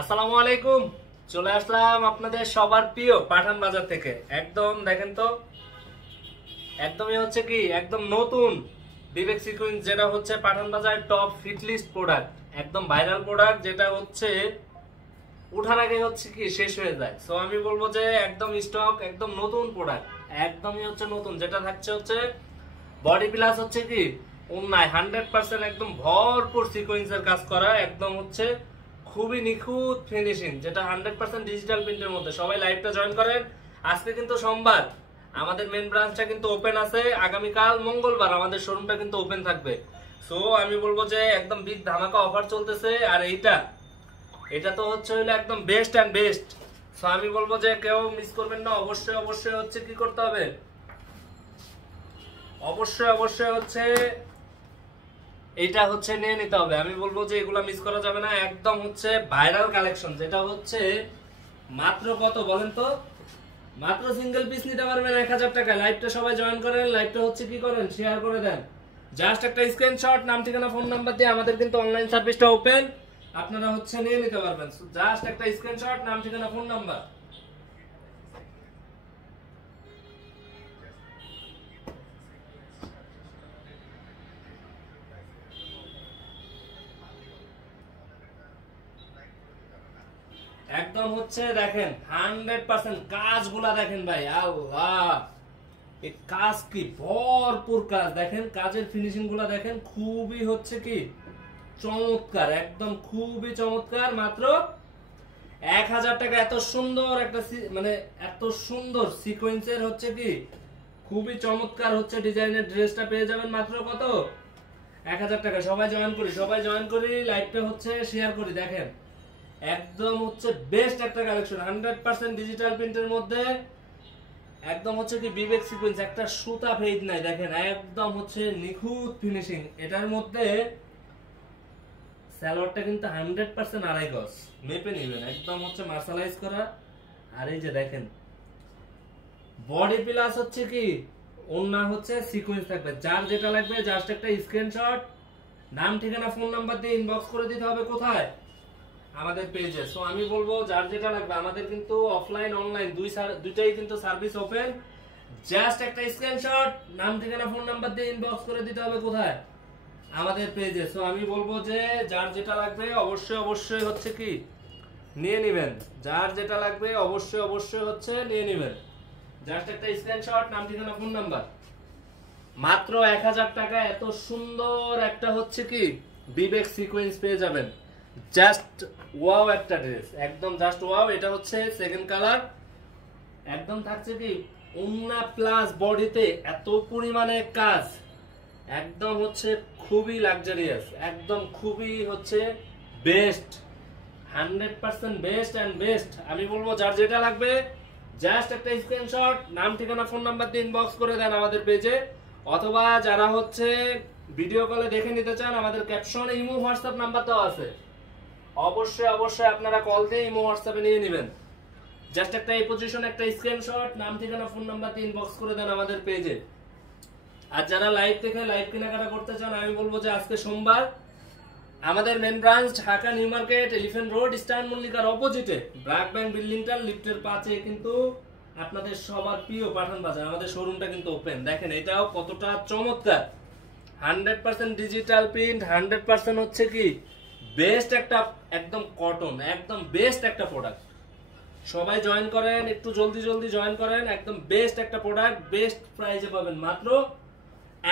আসসালামু আলাইকুম। চলে আসলাম আপনাদের সবার প্রিয় পাঠান বাজার থেকে। একদম দেখেন তো, একদমই হচ্ছে কি একদম নতুন বিবেক সিকুয়েন্স, যেটা হচ্ছে পাঠান বাজার টপ ফিট লিস্ট প্রোডাক্ট, একদম ভাইরাল প্রোডাক্ট, যেটা হচ্ছে ওঠার আগে হচ্ছে কি শেষ হয়ে যায়। সো আমি বলবো যে একদম স্টক, একদম নতুন প্রোডাক্ট, একদমই হচ্ছে নতুন। যেটা থাকছে হচ্ছে বডি প্লাস হচ্ছে কি অন্যায় 100% একদম ভরপুর সিকোয়েন্সের কাজ করা, একদম হচ্ছে খুবই নিখুঁত ফিনিশিং, যেটা 100% ডিজিটাল প্রিন্টের মধ্যে। সবাই লাইভটা জয়েন করেন। আজকে কিন্তু সোমবার, আমাদের মেন ব্রাঞ্চটা কিন্তু ওপেন আছে। আগামীকাল মঙ্গলবার আমাদের শোরুমটা কিন্তু ওপেন থাকবে। সো আমি বলবো যে একদম বিগ ধামাকা অফার চলতেছে। আর এটা তো হচ্ছে হইলো একদম বেস্ট অ্যান্ড বেস্ট। সো আমি বলবো যে কেউ মিস করবেন না। অবশ্যই অবশ্যই হচ্ছে কি করতে হবে, অবশ্যই অবশ্যই হচ্ছে এটা হচ্ছে নিয়ে নিতে হবে। আমি বলবো যে এগুলা মিস করা যাবে না। একদম হচ্ছে ভাইরাল কালেকশন, যেটা হচ্ছে মাত্র কত বলেন তো, মাত্র সিঙ্গেল পিস নিতে পারবেন 1000 টাকা। লাইভটা সবাই জয়েন করেন, লাইভটা হচ্ছে কি করেন, শেয়ার করে দেন। জাস্ট একটা স্ক্রিনশট, নাম ঠিকানা ফোন নাম্বার দিয়ে আমাদের কিন্তু অনলাইন সার্ভিসটা ওপেন, আপনারা হচ্ছে নিয়ে নিতে পারবেন। জাস্ট একটা স্ক্রিনশট, নাম ঠিকানা ফোন নাম্বার। একদম হচ্ছে দেখেন 100% কাজগুলা দেখেন ভাই, আল্লাহ এই কাজ কি ভরপুর কাজ। দেখেন কাজের ফিনিশিং গুলা দেখেন, খুবই হচ্ছে কি চমৎকার, একদম খুবই চমৎকার। মাত্র 1000 টাকা এত সুন্দর একটা মানে এত সুন্দর সিকোয়েন্সের হচ্ছে কি খুবই চমৎকার হচ্ছে ডিজাইনের ড্রেসটা পেয়ে যাবেন মাত্র কত, 1000 টাকা। সবাই জয়েন করি, সবাই জয়েন করি, লাইভটা হচ্ছে শেয়ার করি। দেখেন একদম হচ্ছে বেস্ট একটা কালেকশন, 100% ডিজিটাল প্রিন্টের মধ্যে, একদম হচ্ছে কি বিবেক সিকোয়েন্স, একটা সুতা ফেড নাই। দেখেন একদম হচ্ছে নিখুঁত ফিনিশিং। এটার মধ্যে সালোয়ারটা কিন্তু 100% আড়াই গজ মেপে নেবেন, একদম হচ্ছে মার্শালাইজ করা। আর এই যে দেখেন বডি প্লাস হচ্ছে কি ওন্না হচ্ছে সিকোয়েন্স থাকবে। যার যেটা লাগবে জাস্ট একটা স্ক্রিনশট, নাম ঠিকানা ফোন নাম্বার দিয়ে ইনবক্স করে দিতে হবে। কোথায়? আমাদের পেজে। সো আমি বলবো যার যেটা লাগবে, আমাদের কিন্তু অফলাইন অনলাইন দুইটাই কিন্তু সার্ভিস ওপেন। জাস্ট একটা স্ক্রিনশট, নাম ঠিকানা ফোন নাম্বার দিয়ে ইনবক্স করে দিতে হবে। কোথায়? আমাদের পেজে। সো আমি বলবো যে যার যেটা লাগবে অবশ্যই অবশ্যই হচ্ছে কি নিয়ে নেবেন। যার যেটা লাগবে অবশ্যই অবশ্যই হচ্ছে নিয়ে নেবেন। জাস্ট একটা স্ক্রিনশট, নাম ঠিকানা ফোন নাম্বার। মাত্র 1000 টাকা এত সুন্দর একটা হচ্ছে কি বিবেক সিকোয়েন্স পেয়ে যাবেন। জাস্ট ওয়াও একটা ড্রেস, একদম জাস্ট ওয়াও। এটা হচ্ছে সেকেন্ড কালার, একদম থাকছে কি ওন্না প্লাস বডিতে এত পরিমাণে কাজ, একদম হচ্ছে খুবই লাক্সারিয়াস, একদম খুবই হচ্ছে বেস্ট, 100% বেস্ট অ্যান্ড বেস্ট। আমি বলবো যার যেটা লাগবে জাস্ট একটা স্ক্রিনশট, নাম ঠিকানা ফোন নাম্বার দিয়ে ইনবক্স করে দেন আমাদের পেজে। অথবা যারা হচ্ছে ভিডিও কলে দেখে নিতে চান, আমাদের ক্যাপশনে ইমো হোয়াটসঅ্যাপ নাম্বার দেওয়া আছে, অবশ্যই অবশ্যই আপনারা কল দিয়ে ইমো হোয়াটসঅ্যাপে নিয়ে নেবেন। জাস্ট একটা এই পজিশন একটা স্ক্রিনশট, নাম ঠিকানা ফোন নাম্বার দিয়ে ইনবক্স করে দেন আমাদের পেজে। আর যারা লাইভ দেখে লাইভ কেনাকাটা করতে চান, আমি বলবো যে আজকে সোমবার, আমাদের main branch Dhaka new market elephant road star মল্লিকার অপোজিটে ব্র্যাক ব্যাংক বিল্ডিংটার লিফটের পাশে কিন্তু আপনাদের সবার প্রিয় পাঠান বাজার আমাদের শোরুমটা কিন্তু ওপেন। দেখেন এটাও কতটা চমৎকার, 100% ডিজিটাল প্রিন্ট, 100% হচ্ছে কি বেস্ট একটা, একদম কটন, একদম বেস্ট একটা প্রোডাক্ট। সবাই জয়েন করেন, একটু জলদি জলদি জয়েন করেন। একদম বেস্ট একটা প্রোডাক্ট, বেস্ট প্রাইসে পাবেন। মাত্র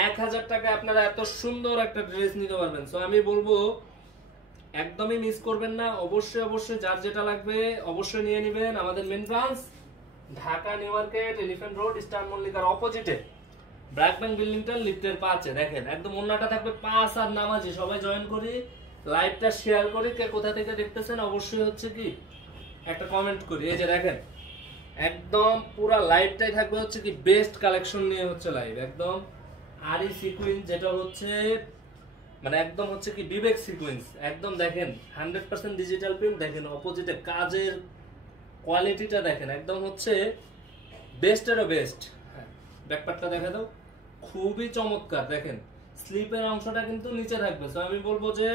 1000 টাকায় আপনারা এত সুন্দর একটা ড্রেস নিতে পারবেন। সো আমি বলবো একদমই মিস করবেন না। অবশ্যই অবশ্যই যার যেটা লাগবে অবশ্যই নিয়ে নেবেন। আমাদের main branch Dhaka new market elephant road star মল্লিকার অপোজিটে ব্র্যাক ব্যাংক বিল্ডিংটার লিফটের পাশে। দেখেন একদম ওন্নাটা থাকবে পাঁচ আর নামাজি। সবাই জয়েন করি, লাইভটা শেয়ার করি, কে কোথা থেকে দেখতেছেন অবশ্যই হচ্ছে কি একটা কমেন্ট করি। এই যে দেখেন একদম পুরো লাইভটাই থাকবে হচ্ছে কি বেস্ট কালেকশন নিয়ে হচ্ছে লাইভ। একদম আরি সিকোয়েন্স, যেটা হচ্ছে মানে একদম হচ্ছে কি বিবেক সিকোয়েন্স, একদম দেখেন 100% ডিজিটাল প্রিন্ট। দেখেন অপোজিটে কাজের কোয়ালিটিটা দেখেন, একদম হচ্ছে বেস্টেরও বেস্ট। ব্যাকপার্টটা দেখা দাও, খুবই চমৎকার। দেখেন স্লিপের অংশটা কিন্তু নিচে থাকবে। সো আমি বলবো যে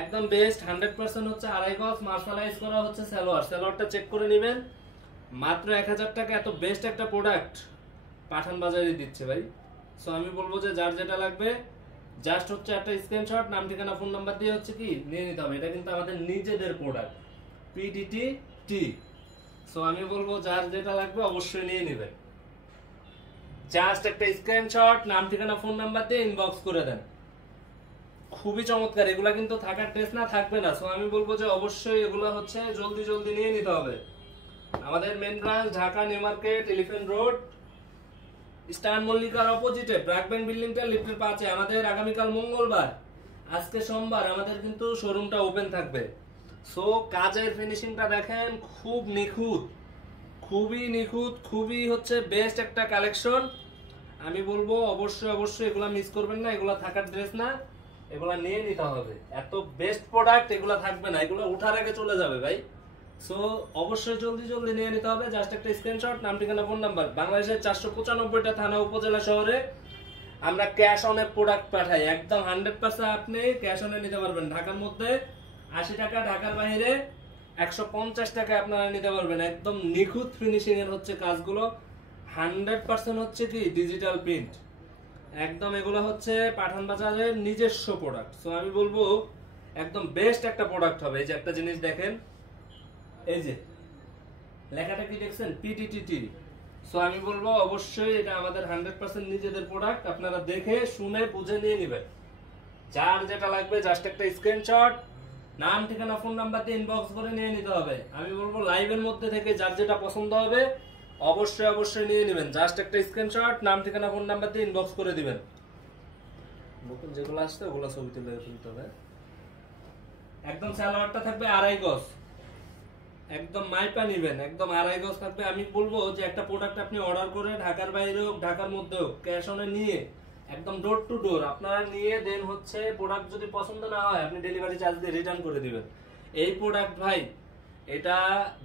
একদম বেস্ট 100% হচ্ছে আড়াই গজ মার্শালাইজ করা হচ্ছে সালোয়ারটা চেক করে নেবেন। মাত্র 1000 টাকা এত বেস্ট একটা প্রোডাক্ট পাঠান বাজারে দিচ্ছে ভাই। সো আমি বলবো যে যার যেটা লাগবে জাস্ট হচ্ছে একটা স্ক্রিনশট, নাম ঠিকানা ফোন নাম্বার দিয়ে হচ্ছে কি নিয়ে নিতে হবে। এটা কিন্তু আমাদের নিজেদের প্রোডাক্ট PDT। সো আমি বলবো যার যেটা লাগবে অবশ্যই নিয়ে নেবেন। জাস্ট একটা স্ক্রিনশট, নাম ঠিকানা ফোন নাম্বার দিয়ে ইনবক্স করে দেন। খুবই চমৎকার, এগুলা কিন্তু থাকার ড্রেস না, থাকবে না। সো আমি বলবো যে অবশ্যই এগুলো হচ্ছে জলদি জলদি নিয়ে নিতে হবে। আমাদের main branch Dhaka new market, elephant road, star মল্লিকার অপোজিটে ব্র্যাকব্যান্ড বিল্ডিংটা লিফটের 5-এ। আমাদের আগামীকাল মঙ্গলবার, আজকে সোমবার, আমাদের কিন্তু শোরুমটা ওপেন থাকবে। সো কাজের ফিনিশিংটা দেখেন, খুব নিখুঁত, খুবই নিখুঁত, খুবই হচ্ছে বেস্ট একটা কালেকশন। আমি বলবো অবশ্যই অবশ্যই এগুলা মিস করবেন না, এগুলা থাকার ড্রেস না, এগুলা নিয়ে নিতে হবে। এত বেস্ট প্রোডাক্ট এগুলা থাকবে না, এগুলো উঠার আগে চলে যাবে ভাই। সো অবশ্যই জলদি জলদি নিয়ে নিতে হবে। জাস্ট একটা স্ক্রিনশট, নাম ঠিকানা ফোন নাম্বার। বাংলাদেশের 495টা থানা উপজেলা শহরে আমরা ক্যাশ অনে প্রোডাক্ট পাঠাই, একদম 100% আপনি ক্যাশ অনে নিতে পারবেন। ঢাকার মধ্যে 80 টাকা, ঢাকার বাইরে 150 টাকা আপনারা নিতে পারবেন। একদম নিখুঁত ফিনিশিং এর হচ্ছে কাজগুলো, 100% হচ্ছে কি ডিজিটাল প্রিন্ট। একদম এগুলো হচ্ছে পাঠান বাজারের নিজস্ব প্রোডাক্ট। সো আমি বলবো একদম বেস্ট একটা প্রোডাক্ট হবে। এই যে একটা জিনিস দেখেন, এই যে লেখাটা কি দেখছেন, PDT। সো আমি বলবো অবশ্যই এটা আমাদের 100% নিজেদের প্রোডাক্ট। আপনারা দেখে শুনে বুঝে নিয়ে নেবেন। যার যেটা লাগবে জাস্ট একটা স্ক্রিনশট, নাম ঠিকানা ফোন নাম্বার দিয়ে ইনবক্স করে নিয়ে নিতে হবে। আমি বলবো লাইভের মধ্যে থেকে যার যেটা পছন্দ হবে অবশ্যই অবশ্যই নিয়ে নেবেন। জাস্ট একটা স্ক্রিনশট, নাম ঠিকানা ফোন নাম্বার দিয়ে ইনবক্স করে দিবেন। নতুন যেগুলো আসছে ওগুলো ছবি তুলে তুলতে হবে। একদম সালোয়ারটা থাকবে আড়াই গজ, একদম মাইপা নিবেন, একদম আড়াই গজ থাকবে। আমি বলবো যে একটা প্রোডাক্ট আপনি অর্ডার করে ঢাকার বাইরে হোক ঢাকার মধ্যে হোক ক্যাশ অনে নিয়ে একদম ডোর টু ডোর আপনারা নিয়ে দেন হচ্ছে প্রোডাক্ট যদি পছন্দ না হয় আপনি ডেলিভারি চার্জ দিয়ে রিটার্ন করে দিবেন। এই প্রোডাক্ট ভাই এটা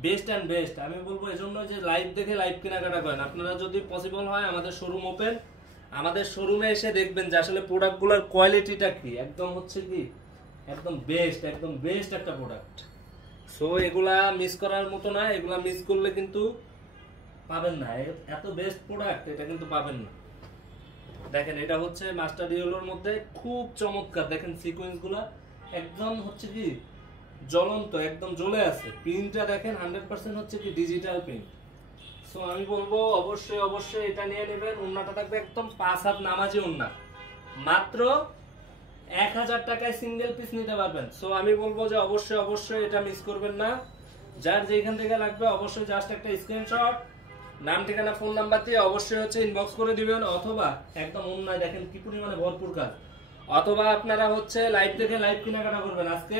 বেস্ট অ্যান্ড বেস্ট। আমি বলবো এজন্য যে লাইভ দেখে লাইভ কেনাকাটা করেন। আপনারা যদি পসিবল হয় আমাদের শোরুম ওপেন, আমাদের শোরুমে এসে দেখবেন যে আসলে প্রোডাক্টগুলোর কোয়ালিটিটা কি, একদম হচ্ছে কি একদম বেস্ট, একদম বেস্ট একটা প্রোডাক্ট। সো এগুলা মিস করার মতো না, এগুলা মিস করলে কিন্তু পাবেন না। এত বেস্ট প্রোডাক্ট এটা কিন্তু পাবেন না। দেখেন এটা হচ্ছে মাস্টার ইয়েলোর মধ্যে খুব চমৎকার, দেখেন সিকোয়েন্স গুলা একদম হচ্ছে কি জ্বলন্ত, একদম জ্বলে আছে। প্রিন্টটা দেখেন 100% হচ্ছে কি ডিজিটাল প্রিন্ট। সো আমি বলবো অবশ্যই অবশ্যই এটা নিয়ে নেবেন। ওন্নাটা থাকবে একদম 5 হাত নামাজি ওন্না, মাত্র 1000 টাকায় সিঙ্গেল পিস নিতে পারবেন। সো আমি বলবো যে অবশ্যই অবশ্যই এটা মিস করবেন না। যার যেখান থেকে লাগবে অবশ্যই জাস্ট একটা স্ক্রিনশট, নাম ঠিকানা ফোন নাম্বার দিয়ে অবশ্যই হচ্ছে ইনবক্স করে দিবেন। অথবা একদম অন্যায় দেখেন কি পরিমাণে ভরপুর কাজ, অথবা আপনারা হচ্ছে লাইভ দেখে লাইভ কেনাকাটা করবেন। আজকে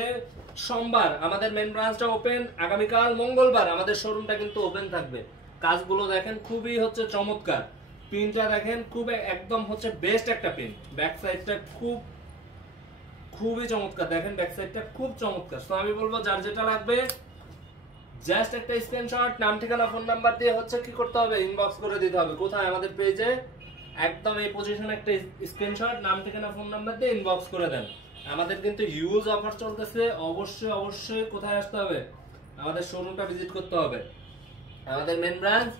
সোমবার আমাদের মেন ব্রাঞ্চটা ওপেন, আগামীকাল মঙ্গলবার আমাদের শোরুমটা কিন্তু ওপেন থাকবে। কাজগুলো দেখেন খুবই হচ্ছে চমৎকার, প্রিন্টটা দেখেন খুব একদম হচ্ছে বেস্ট একটা প্রিন্ট। ব্যাক সাইডটা খুবই চমৎকার, দেখেন ব্যাক সাইডটা খুব চমৎকার। সো আমি বলবো যার যেটা লাগবে জাস্ট একটা স্ক্রিনশট, নাম ঠিকানা ফোন নাম্বার দিয়ে হচ্ছে কি করতে হবে ইনবক্স করে দিতে হবে। কোথায়? আমাদের পেজে একদম এই পজিশনে একটা স্ক্রিনশট, নাম ঠিকানা ফোন নাম্বার দিয়ে ইনবক্স করে দেন। আমাদের কিন্তু ইউজ অফার চলতেছে, অবশ্যই অবশ্যই কোথায় আসতে হবে, আমাদের শোরুমটা ভিজিট করতে হবে। আমাদের main branch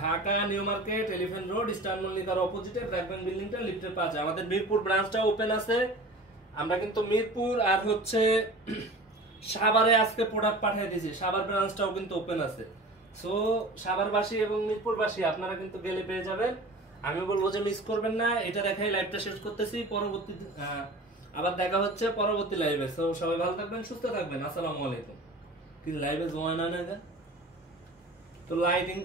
Dhaka new market, elephant road, star মল্লিকার অপোজিটে ব্র্যাকব্যান্ড বিল্ডিংটা লিফটের 5-এ। আমাদের মিরপুর ব্রাঞ্চটা ওপেন আছে। আমরা কিন্তু মিরপুর আর হচ্ছে সাভারে আজকে প্রোডাক্ট পাঠিয়ে দিয়েছি, সাভার ব্রাঞ্চটাও কিন্তু ওপেন আছে। সো সাভারবাসী এবং মিরপুরবাসী আপনারা কিন্তু গেলে পেয়ে যাবেন। আমি বলবো যে মিস করবেন না। এটা দেখাই লাইভটা শেষ করতেছি, পরবর্তী আবার দেখা হচ্ছে পরবর্তী লাইভে। সো সবাই ভালো থাকবেন, সুস্থ থাকবেন। আসসালামু আলাইকুম। কি লাইভে জয়েন হয় না? তো লাইটিং